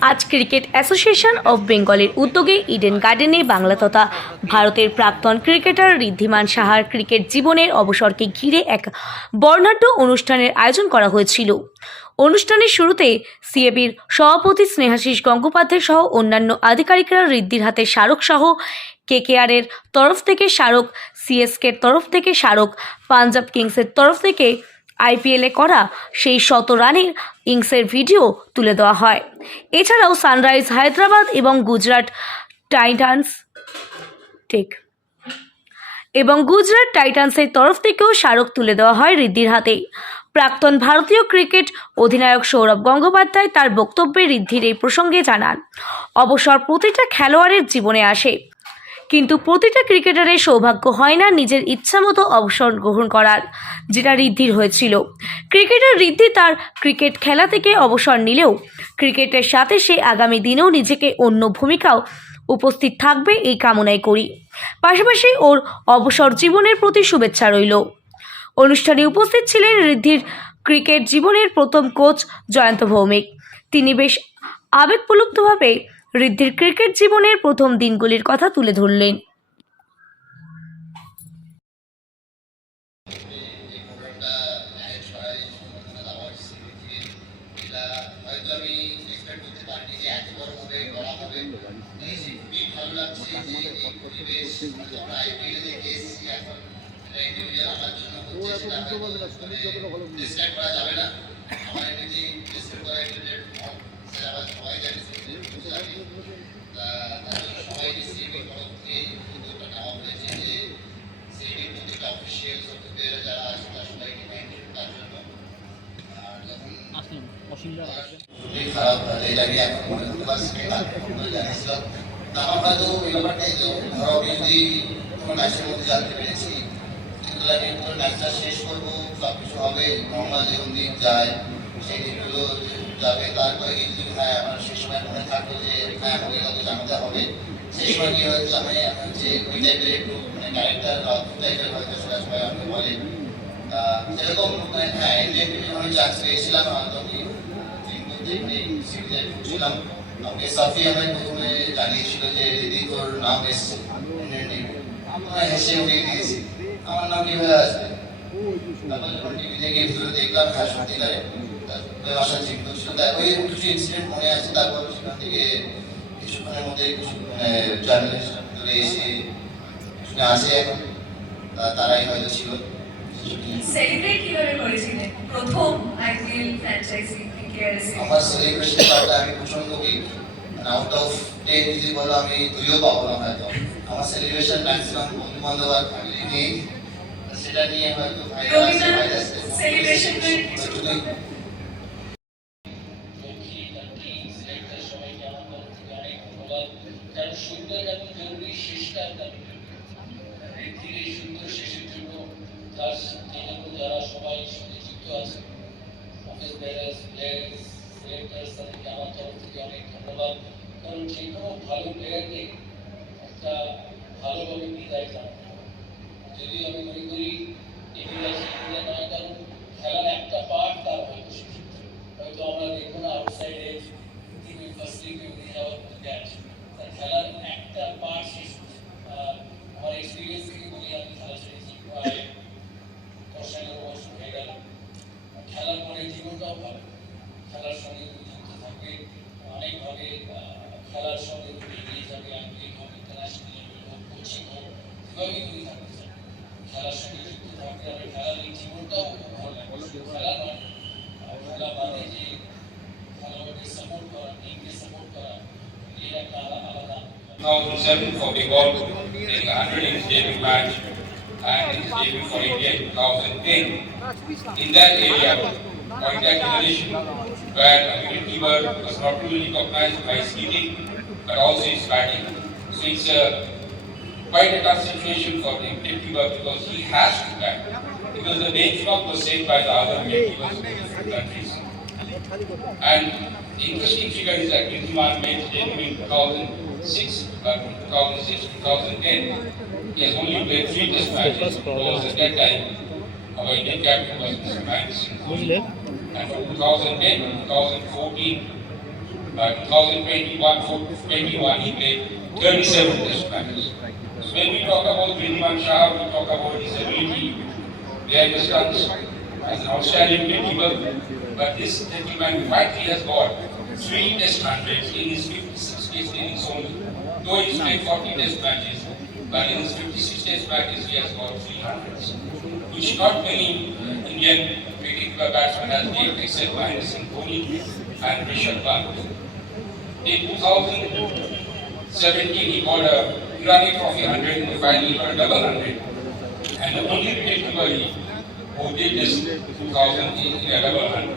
আজ cricket association of বেঙ্গলের উদ্যোগে ইডেন গার্ডেনে বাংলা তথা ভারতের প্রাক্তন ক্রিকেটার ঋদ্ধিমান সাহার ক্রিকেট জীবনের অবসরকে ঘিরে এক বর্ণাঢ্য অনুষ্ঠানের আয়োজন করা হয়েছিল। অনুষ্ঠানের শুরুতে সিএবির সভাপতি স্নেহাশিস গঙ্গোপাধ্যায় সহ অন্যান্য আধিকারিকরা ঋদ্ধির হাতে স্মারক সহ কেকেআরের তরফ থেকে স্মারক, সিএসকের তরফ থেকে স্মারক, পাঞ্জাব কিংসের তরফ থেকে আইপিএলে করা সেই শত রানের ইংসের ভিডিও তুলে দেওয়া হয়। এছাড়াও সানরাইজ হায়দ্রাবাদ এবং গুজরাট টাইটান্স ঠিক এবং গুজরাট টাইটান্সের তরফ থেকেও স্মারক তুলে দেওয়া হয় ঋদ্ধির হাতে। প্রাক্তন ভারতীয় ক্রিকেট অধিনায়ক সৌরভ গঙ্গোপাধ্যায় তার বক্তব্যে ঋদ্ধির এই প্রসঙ্গে জানান, অবসর প্রতিটা খেলোয়াড়ের জীবনে আসে। কিন্তু প্রতিটা ক্রিকেটারের সৌভাগ্য হয় না নিজের ইচ্ছামতো অবসর গ্রহণ করার, যেটা ঋদ্ধির হয়েছিল। ক্রিকেটার ঋদ্ধি তার ক্রিকেট খেলা থেকে অবসর নিলেও ক্রিকেটের সাথে সে আগামী দিনেও নিজেকে অন্য ভূমিকাও উপস্থিত থাকবে এই কামনাই করি। পাশাপাশি ওর অবসর জীবনের প্রতি শুভেচ্ছা রইল। অনুষ্ঠানে উপস্থিত ছিলেন ঋদ্ধির ক্রিকেট জীবনের প্রথম কোচ জয়ন্ত ভৌমিক। তিনি বেশ আবেগপ্রলুব্ধভাবে ঋদ্ধির ক্রিকেট জীবনের প্রথম দিনগুলির কথা তুলে ধরলেন। করা এই সম্পূর্ণ আমার স্মৃতি এটা হয়তো আমি এক্সপেক্ট করতে পারিনি যে এত বড় ভাবে করা হবে এই যে খুবই ভালো লাগছে যে এই পরিবেশ আমরা আইপিএল দেখে এসেছি এখন এটা ইন্ডিভিজুয়াল আমার জন্য হচ্ছে সেটা হয়তো ডিসক্রাইব করা যাবে না আমার এমনিতেই ডিসক্রাইব করা একটু লেট সেটা আবার সবাই জানে সেটা আমি তা তার জন্য সবাই সিএবি তরফ থেকে এই উদ্যোগটা নেওয়া হয়েছে যে সিএবি প্রতিটা অফিসিয়াল সত্যিকার যারা আছে তার সবাইকে থ্যাংক ইউ তার জন্য আর যখন খুবই খারাপ হলে এটাকে এখন মনে করতে পারছি না জানিয়েছিলাম তা এই ব্যাপারটাই ধরো আমি যদি কোনো ম্যাচের মধ্যে জানতে পেরেছি, কিন্তু আমি পুরো ম্যাচটা শেষ করব সব কিছু হবে নর্মাল যেরকম দিন যায়, সেই দিনগুলো যাবে, তারপরে কিন্তু হ্যাঁ আমার সেই সময় মনে থাকল যে হ্যাঁ আমাকে কাউকে জানাতে হবে। সেই সময় কি হয়েছে? আমি হচ্ছে ওই টাইপের একটু মানে ক্যারেক্টার টাইপের হয়তো সেটা সবাই আমাকে বলে। আহ, সেরকম মানে হ্যাঁ আমি পেয়েছিলাম আমাকে সাফি আমায় প্রথমে জানিয়েছিল যে দিদি তোর নাম এসছে। আমার নাম কীভাবে আসবে? তারপর টিভি থেকে দেখলাম হ্যাঁ ওই মনে আছে তারপর সেখান থেকে কিছুক্ষণের মধ্যে কিছু মানে এসে এখন। তারাই হয়তো ছিল। সেলিব্রেট কীভাবে করেছিলেন প্রথম আইপিএল ফ্র্যাঞ্চাইজি আমার সেলিব্রেশন পার্টটা আমি প্রচণ্ড উইক আউট অফ টেন যদি বলো আমি দুইও পাবো না হয়তো। আমার সেলিব্রেশন ম্যাক্সিমাম বন্ধু বান্ধব আর ফ্যামিলি নিয়েই। সেটা নিয়ে হয়তো কারণ শুরুটা যেমন জরুরি শেষটা সুন্দর শেষের জন্য তার যারা সবাই সঙ্গে আছে অফিস বেরার্স প্লেয়ার্স সিলেক্টার্স তাদেরকে আমার তরফ থেকে অনেক ধন্যবাদ। কারণ যে কোনো ভালো প্লেয়ারকে একটা ভালোভাবে বিদায় যদিও আমি মনে করি ইন্ডিয়া ইন্ডিয়া নয় কারণ 2007 for the for Bengal in the 100 JB match and in JB for India 2008. In that area, contact generation where a wicketkeeper was not only recognized by his hitting but also his batting. So it's a quite a tough situation for the wicketkeeper because he has to bat because the benchmark was set by the other wicketkeepers in different countries. And the interesting figure is that Ridhiman made debut in 2006, but in 2006, 2010, he has only played three test matches because at that time, our Indian captain was Mr. Mahendra Singh Dhoni. And from 2010, 2014, uh, 2021, 21, he played 37 test matches. So when we talk about Ridhiman Shah, we talk about his ability, where he stands as an outstanding wicketkeeper. But this gentleman rightly has got three test hundreds in his 56 test innings only. Though he's played 40 test matches, but in his 56 test matches he has got three hundreds, which not many Indian wicketkeeper batsmen has made except Mahendra Dhoni and Rishabh Pant. In 2017, he got a Irani Trophy 100 in the final, he got a double 100. And the only wicketkeeper he- పూర్తి చేసి two thousand eleven